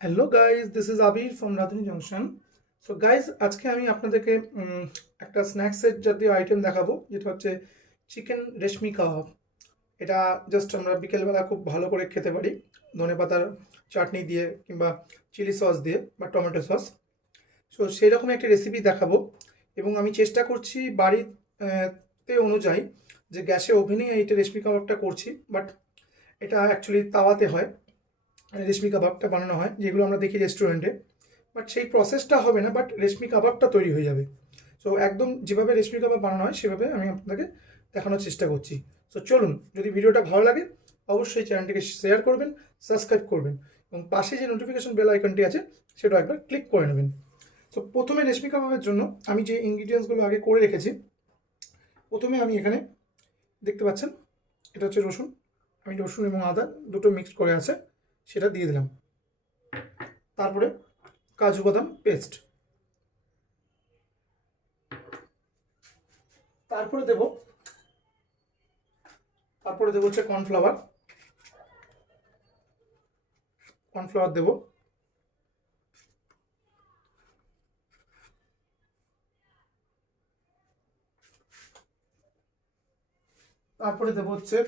Hello guys, this is Abir from Radhuni junction. So guys, আজকে আমি আপনাদেরকে একটা স্ন্যাক্সের জাতীয় আইটেম দেখাবো, যেটা হচ্ছে চিকেন রেশমি কাবাব। এটা জাস্ট আমরা বিকেলবেলা খুব ভালো করে খেতে পারি ধনেপাতার চাটনি দিয়ে কিংবা চিলি সস দিয়ে বা টমেটো সস। সো সেই রকম একটা রেসিপি দেখাবো এবং আমি চেষ্টা করছি বাড়িতে অনুযায়ী যে গ্যাসে ওভেনে এইটা রেশমি কাবাবটা করছি, বাট এটা অ্যাকচুয়ালি তাওয়াতে হয়। রেশমি কাবাবটা বানানো হয় যেগুলো আমরা দেখি রেস্টুরেন্টে, বাট সেই প্রসেসটা হবে না, বাট রেশমি কাবাবটা তৈরি হয়ে যাবে। সো একদম যেভাবে রেশমি কাবাব বানানো হয় সেভাবে আমি আপনাদেরকে দেখানোর চেষ্টা করছি। সো চলুন, যদি ভিডিওটা ভালো লাগে অবশ্যই চ্যানেলটিকে শেয়ার করবেন, সাবস্ক্রাইব করবেন এবং পাশে যে নোটিফিকেশন বেল আইকনটি আছে সেটা একবার ক্লিক করে নেবেন। সো প্রথমে রেশমি কাবাবের জন্য আমি যে ইনগ্রিডিয়েন্টসগুলো আগে করে রেখেছি, প্রথমে আমি এখানে দেখতে পাচ্ছেন এটা হচ্ছে রসুন। আমি রসুন এবং আদা দুটো মিক্সড করে আছে, সেটা দিয়ে দিলাম। তারপরে কাজু বাদাম পেস্ট, তারপরে দেব হচ্ছে কর্নফ্লাওয়ার দেব। তারপরে দেব হচ্ছে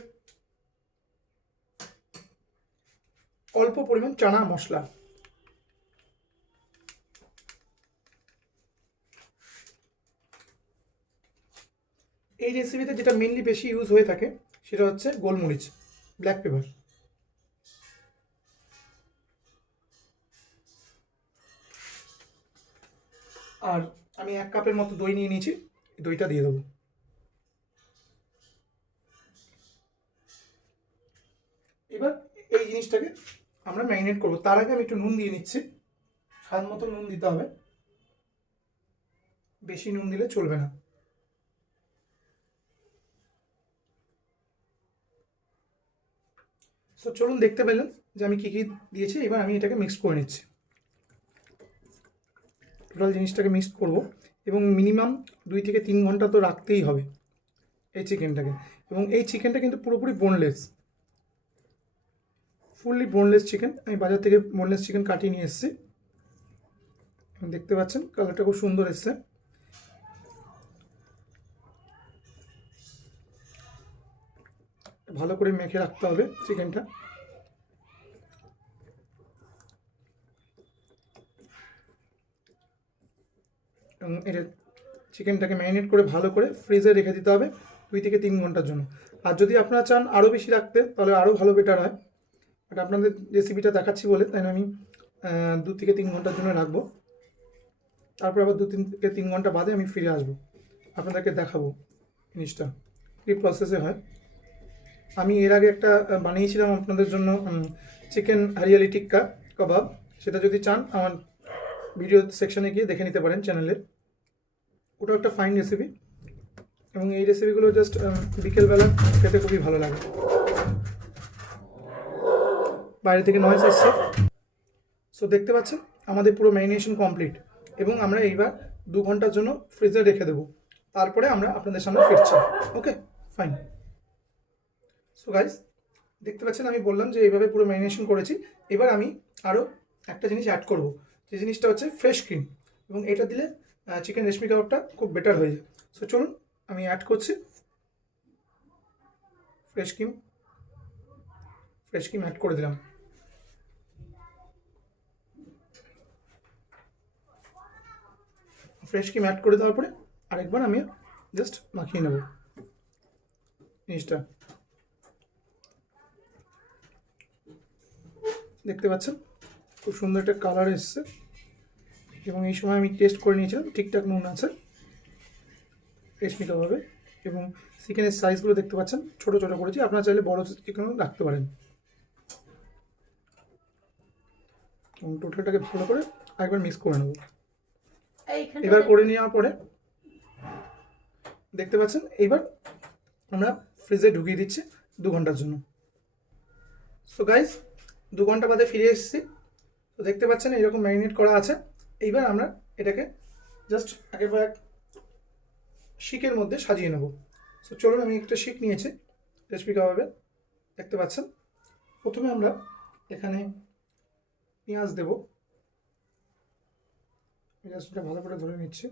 অল্প পরিমাণ চানা মশলা। এই রেসিপিতে যেটা মেনলি বেশি ইউজ হয়ে থাকে সেটা হচ্ছে গোলমরিচ, ব্ল্যাক পেপার। আর আমি 1 কাপের মতো দই নিয়ে নিয়েছি, দইটা দিয়ে দেবো। এবার এই জিনিসটাকে আমরা ম্যারিনেট করবো। তার আগে আমি একটু নুন দিয়ে নিচ্ছি, স্বাদ মতো নুন দিতে হবে, বেশি নুন দিলে চলবে না। সো চলুন, দেখতে পেলেন যে আমি কী কী দিয়েছি। এবার আমি এটাকে মিক্স করে নিচ্ছি, টোটাল জিনিসটাকে মিক্স করব এবং মিনিমাম 2 থেকে 3 ঘন্টা তো রাখতেই হবে এই চিকেনটাকে। এবং এই চিকেনটা কিন্তু পুরোপুরি বোনলেস, ফুললি বোনলেস চিকেন। আমি বাজার থেকে বোনলেস চিকেন কাটিয়ে নিয়ে এসেছি। দেখতে পাচ্ছেন কালারটা খুব সুন্দর এসছে। ভালো করে মেখে রাখতে হবে চিকেনটা। এবং এটা চিকেনটাকে ম্যারিনেট করে ভালো করে ফ্রিজে রেখে দিতে হবে 2 থেকে 3 ঘন্টার জন্য। আর যদি আপনারা চান আরও বেশি রাখতে তাহলে আরও ভালো বেটার হয়, বাট আপনাদের রেসিপিটা দেখাচ্ছি বলে তাই আমি 2 থেকে 3 ঘন্টার জন্য রাখবো। তারপর আবার 2 থেকে 3 ঘন্টা বাদে আমি ফিরে আসবো, আপনাদেরকে দেখাবো জিনিসটা কী প্রসেসে হয়। আমি এর আগে একটা বানিয়েছিলাম আপনাদের জন্য চিকেন হরিয়ালি টিক্কা কাবাব। সেটা যদি চান আমার ভিডিও সেকশনে গিয়ে দেখে নিতে পারেন চ্যানেলে। ওটা একটা ফাইন রেসিপি এবং এই রেসিপিগুলো জাস্ট বিকেলবেলা খেতে খুবই ভালো লাগে। বাইরে থেকে নয়েজ আসছে। সো দেখতে পাচ্ছেন আমাদের পুরো ম্যারিনেশন কমপ্লিট এবং আমরা এইবার 2 ঘন্টার জন্য ফ্রিজে রেখে দেবো। তারপরে আমরা আপনাদের সামনে ফিরছি। ওকে, ফাইন। সো গাইস, দেখতে পাচ্ছেন আমি বললাম যে এইভাবে পুরো ম্যারিনেশন করেছি। এবার আমি আরও একটা জিনিস অ্যাড করব, যে জিনিসটা হচ্ছে ফ্রেশ ক্রিম, এবং এটা দিলে চিকেন রেশমি কাবাবটা খুব বেটার হয়ে যায়। সো চলুন, আমি অ্যাড করছি ফ্রেশ ক্রিম। অ্যাড করে দিলাম। ফ্রেশ ক্রিম অ্যাড করে দেওয়ার পরে আরেকবার আমি জাস্ট মাখিয়ে নেব জিনিসটা। দেখতে পাচ্ছেন খুব সুন্দর একটা কালার এসছে এবং এই সময় আমি টেস্ট করে নিয়েছিলাম ঠিকঠাক নুন আছে রেশমি কাবাবে। এবং চিকেনের সাইজগুলো দেখতে পাচ্ছেন ছোটো ছোটো করেছি, আপনারা চাইলে বড় চিকেনও রাখতে পারেন। এবং টোটালটাকে ভালো করে আরেকবার মিক্স করে নেব। এবার করে নেওয়ার পরে দেখতে পাচ্ছেন এইবার আমরা ফ্রিজে ঢুকিয়ে দিচ্ছি 2 ঘন্টার জন্য। সো গাইস, 2 ঘন্টা বাদে ফিরে এসেছি। তো দেখতে পাচ্ছেন এইরকম ম্যারিনেট করা আছে। এইবার আমরা এটাকে জাস্ট একেবারে শিকের মধ্যে সাজিয়ে নেব। সো চলুন, আমি একটা শিক নিয়েছি রেশমি কাবাবের, দেখতে পাচ্ছেন। প্রথমে আমরা এখানে পেঁয়াজ দেবো। পেঁয়াজটা ভালো করে ধরে নিচ্ছি।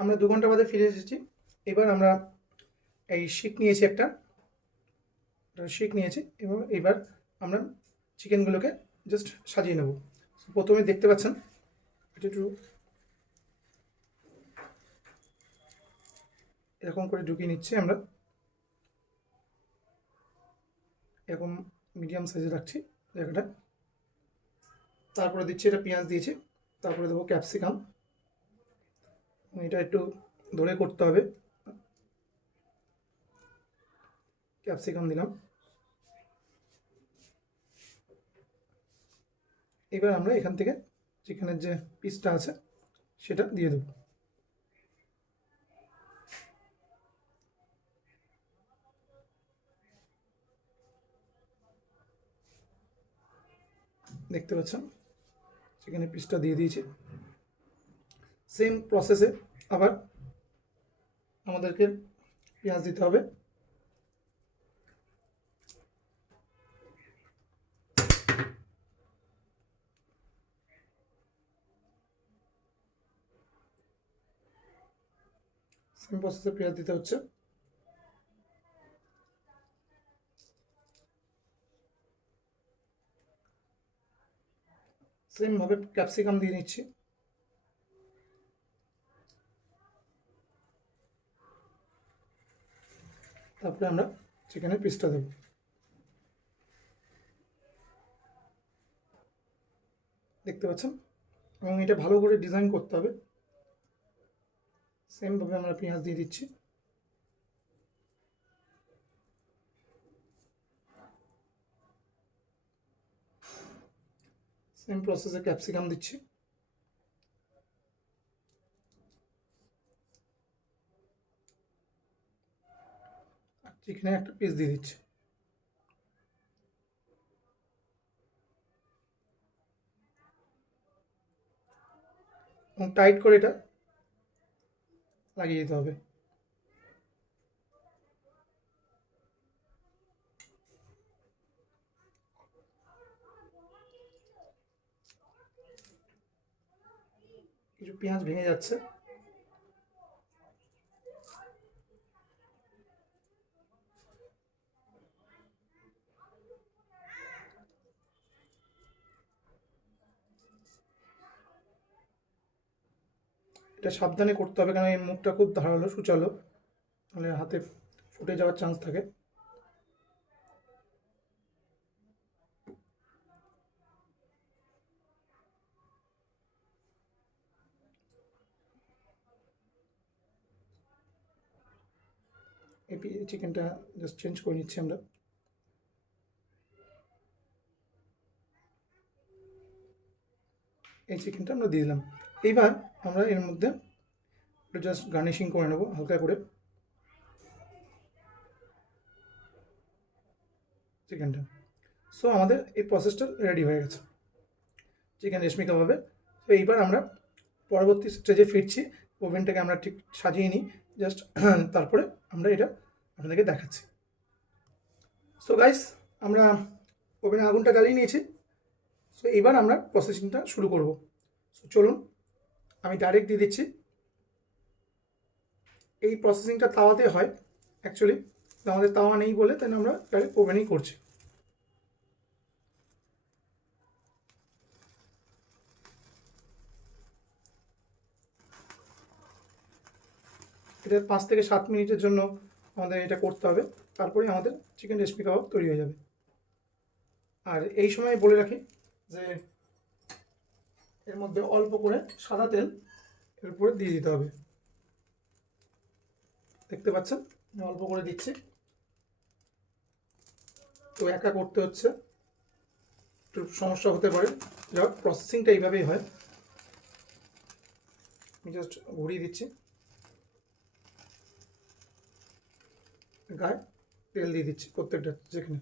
আমরা 2 ঘন্টা বাদে ফিরে এসেছি। এবার আমরা এই শিক নিয়েছি, একটা শিক নিয়েছি, এবং এবার আমরা চিকেনগুলোকে জাস্ট সাজিয়ে নেব। প্রথমে দেখতে পাচ্ছেন এটা একটু এরকম করে ঢুকিয়ে নিচ্ছি আমরা। এরকম মিডিয়াম সাইজে রাখছি জায়গাটা। তারপরে দিচ্ছি, এটা পেঁয়াজ দিয়েছি, তারপরে দেবো ক্যাপসিকাম। এটা একটু ধরে করতে হবে। ক্যাপসিকাম দিলাম। এবার আমরা এখান থেকে চিকেনের যে পিসটা আছে সেটা দিয়ে দেবো। দেখতে পাচ্ছেন চিকেনের পিসটা দিয়ে দিয়েছি। সেম প্রসেসে আবার আমাদেরকে পেঁয়াজ দিতে হবে। সেম প্রসেসে পেঁয়াজ দিতে হচ্ছে। সেমভাবে ক্যাপসিকাম দিয়ে নিচ্ছি। তারপরে আমরা চিকেনের পিসটা দেব। দেখতে পাচ্ছেন, এবং এটা ভালো করে ডিজাইন করতে হবে। সেমভাবে আমরা পেঁয়াজ দিয়ে দিচ্ছি। সেম প্রসেসে ক্যাপসিকাম দিচ্ছি। আর চিকেনের একটা পিস দিয়ে দিচ্ছি। এবং টাইট করে এটা লাগিয়ে দিতে হবে। কিছু পেঁয়াজ ভেঙে যাচ্ছে। এটা সাবধানে করতে হবে, কারণ এই মুখটা খুব ধারালো সূচালো, তাহলে হাতে ফুটে যাওয়ার চান্স থাকে। এই চিকেনটা জাস্ট চেঞ্জ করে নিচ্ছি আমরা। এই চিকেনটা আমরা দিয়ে দিলাম। এইবার আমরা এর মধ্যে একটু জাস্ট গার্নিশিং করে নেব হালকা করে চিকেনটা। সো আমাদের এই প্রসেসটা রেডি হয়ে গেছে চিকেন রেশমি কাবাবে। তো এইবার আমরা পরবর্তী স্টেজে ফিরছি। ওভেনটাকে আমরা ঠিক সাজিয়ে নিই জাস্ট, তারপরে আমরা এটা আপনাদেরকে দেখাচ্ছি। সো গাইস, আমরা ওভেনে আগুনটা জ্বালিয়ে নিয়েছি। সো এইবার আমরা প্রসেসিংটা শুরু করব। সো চলুন, আমি ডাইরেক্ট দিয়ে দিচ্ছি। এই প্রসেসিংটা তাওয়াতে হয় অ্যাকচুয়ালি, আমাদের তাওয়া নেই বলে তাই আমরা ডাইরেক্ট ওভেনেই করছি। এটা 5 থেকে 7 মিনিটের জন্য আমাদের এটা করতে হবে, তারপরে আমাদের চিকেন রেশমি কাবাব তৈরি হয়ে যাবে। আর এই সময় বলে রাখি যে এর মধ্যে অল্প করে সাদা তেল এর উপরে দিয়ে দিতে হবে। দেখতে পাচ্ছেন আমি অল্প করে দিচ্ছি। তো একা করতে হচ্ছে, একটু সমস্যা হতে পারে, যা প্রসেসিংটা এইভাবেই হয়। আমি জাস্ট ঘুরিয়ে দিচ্ছি, গায়ে তেল দিয়ে দিচ্ছি প্রত্যেকটা যেখানে।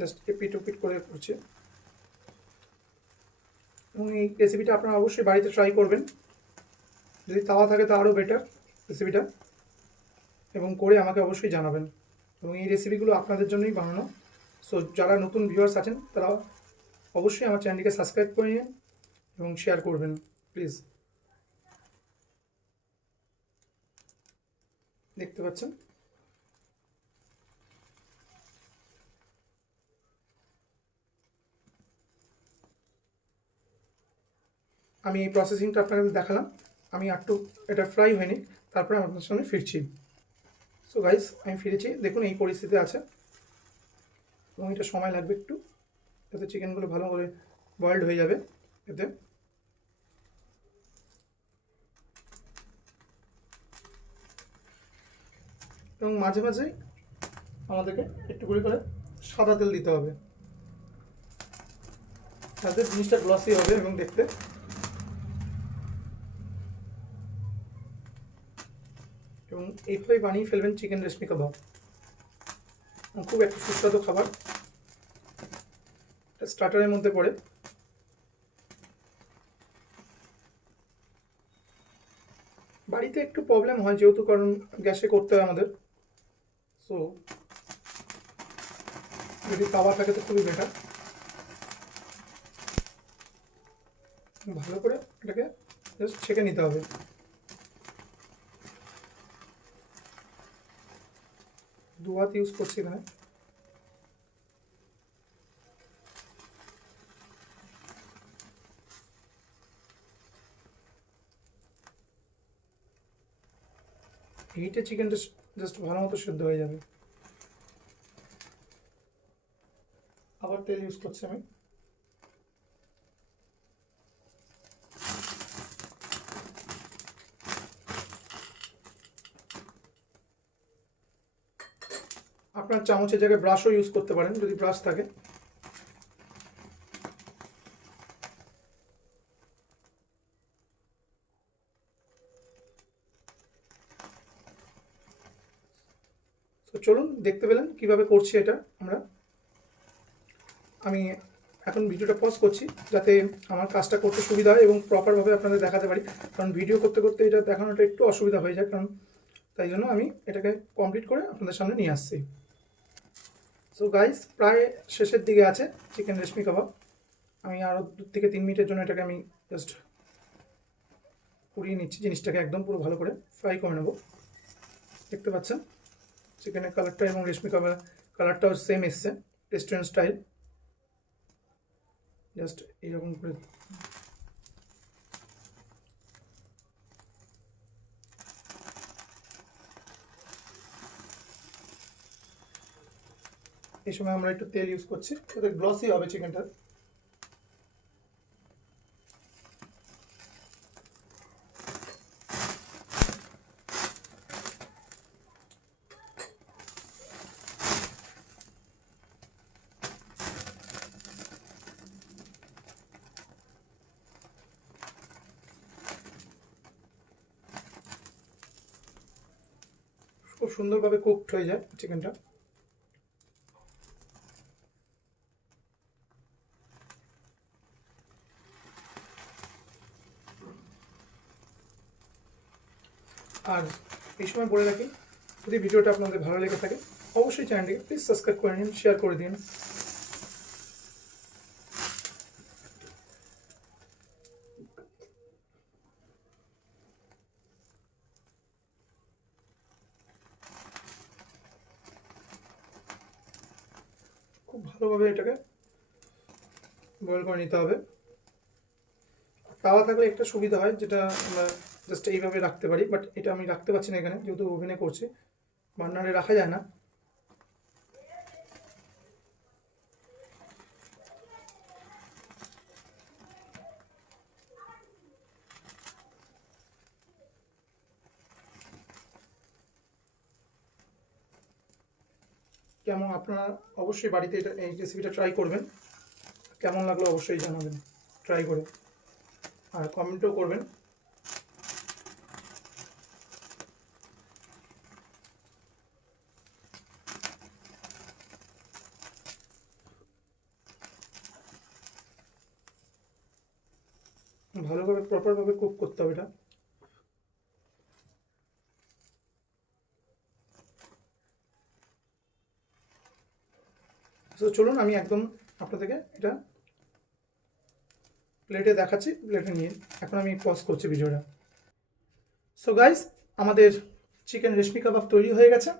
জাস্ট এপিট ওপিট করে করছি। এবং এই রেসিপিটা আপনারা অবশ্যই বাড়িতে ট্রাই করবেন। যদি তাওয়া থাকে তা আরও বেটার রেসিপিটা, এবং করে আমাকে অবশ্যই জানাবেন। এবং এই রেসিপিগুলো আপনাদের জন্যই বানানো। সো যারা নতুন ভিউয়ার্স আছেন তারা অবশ্যই আমার চ্যানেলটিকে সাবস্ক্রাইব করে নিন এবং শেয়ার করবেন প্লিজ। দেখতে পাচ্ছেন আমি এই প্রসেসিংটা আপনাদের দেখালাম। আমি একটু এটা ফ্রাই হয়নি, তারপরে আমি আপনাদের সামনে ফিরছি। সো গাইস, আমি ফিরেছি। দেখুন এই পরিস্থিতি আছে, এবং এটা সময় লাগবে একটু, যাতে চিকেনগুলো ভালো করে বয়েলড হয়ে যাবে এতে। এবং মাঝে মাঝে আমাদেরকে একটু করে সাদা তেল দিতে হবে, যাতে জিনিসটা গ্লসি হবে এবং দেখতে। এবং এইভাবেই বানিয়ে ফেলবেন চিকেন রেশমি কাবাব। খুব একটা সুস্বাদু খাবার, স্টার্টারের মধ্যে পড়ে। বাড়িতে একটু প্রবলেম হয় যেহেতু, কারণ গ্যাসে করতে হয় আমাদের। সো যদি তাওয়া থাকে তো খুবই বেটার। ভালো করে এটাকে জাস্ট ছেঁকে নিতে হবে। দু হাত ইউজ করছি এখানে। হিটে চিকেনটা জাস্ট ভালো মতো সেদ্ধ হয়ে যাবে। আবার তেল ইউজ করছি আমি। আপনার চামচের জায়গায় ব্রাশও ইউজ করতে পারেন যদি ব্রাশ থাকে। তো চলুন, দেখতে পেলেন কিভাবে করছি এটা আমরা। আমি এখন ভিডিওটা পজ করছি যাতে আমার কাজটা করতে সুবিধা হয় এবং প্রপারভাবে আপনাদের দেখাতে পারি, কারণ ভিডিও করতে করতে এটা দেখানোটা একটু অসুবিধা হয়ে যায়, কারণ তাই জন্য আমি এটাকে কমপ্লিট করে আপনাদের সামনে নিয়ে আসছি। সো গাইস, প্রায় শেষের দিকে আছে চিকেন রেশমি কাবাব। আমি আরও 2 থেকে 3 মিনিটের জন্য এটাকে আমি জাস্ট পুড়িয়ে নিচ্ছি, জিনিসটাকে একদম পুরো ভালো করে ফ্রাই করে নেব। দেখতে পাচ্ছেন চিকেনের কালারটা এবং রেশমি কাবাব কালারটাও সেম এসছে, রেস্টুরেন্ট স্টাইল। জাস্ট এইরকম করে এই সময় আমরা একটু তেল ইউজ করছি, যাতে গ্লসি হবে চিকেনটা। খুব সুন্দরভাবে কুকড হয়ে যায় চিকেনটা। আর এই সময় বলে রাখি, যদি ভিডিওটা আপনাদের ভালো লেগে থাকে অবশ্যই চ্যানেলটিকে প্লিজ সাবস্ক্রাইব করে নিন, শেয়ার করে দিন। খুব ভালোভাবে এটাকে বয়েল করে নিতে হবে। তাওয়া থাকলে একটা সুবিধা হয়, যেটা আমরা জাস্ট এইভাবে রাখতে পারি, বাট এটা আমি রাখতে পারছি না এখানে, যেহেতু ওভেনে করছি। বার্নারে রাখা যায় না। কেমন, আপনারা অবশ্যই বাড়িতে এটা এই রেসিপিটা ট্রাই করবেন। কেমন লাগলো অবশ্যই জানাবেন ট্রাই করে, আর কমেন্টও করবেন। ভালোভাবে প্রপারভাবে কুক করতে হবে এটা। তো চলুন আমি একদম আপনাদেরকে এটা প্লেটে দেখাচ্ছি, প্লেটে নিয়ে এখন আমি পজ করছি ভিডিওটা। সো গাইস, আমাদের চিকেন রেশমি কাবাব তৈরি হয়ে গেছে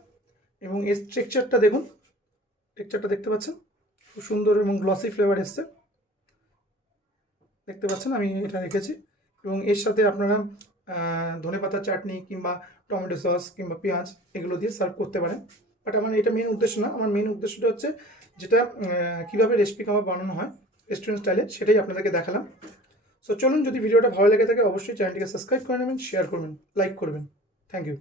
এবং এর টেক্সচারটা দেখুন, টেক্সচারটা দেখতে পাচ্ছেন খুব সুন্দর এবং গ্লসি ফ্লেভার এসছে, দেখতে পাচ্ছেন আমি এটা রেখেছি। এবং এর সাথে আপনারা ধনেপাতার চাটনি কিংবা টমেটো সস কিংবা পেঁয়াজ এগুলো দিয়ে সার্ভ করতে পারেন। বাট আমার এটা মেন উদ্দেশ্য না, আমার মেন উদ্দেশ্যটা হচ্ছে যেটা কীভাবে রেসিপি কাবাব বানানো হয় রেস্টুরেন্ট স্টাইলে, সেটাই আপনাদেরকে দেখালাম। সো চলুন, যদি ভিডিওটা ভালো লেগে থাকে অবশ্যই চ্যানেলটিকে সাবস্ক্রাইব করে নেবেন, শেয়ার করবেন, লাইক করবেন। Thank you.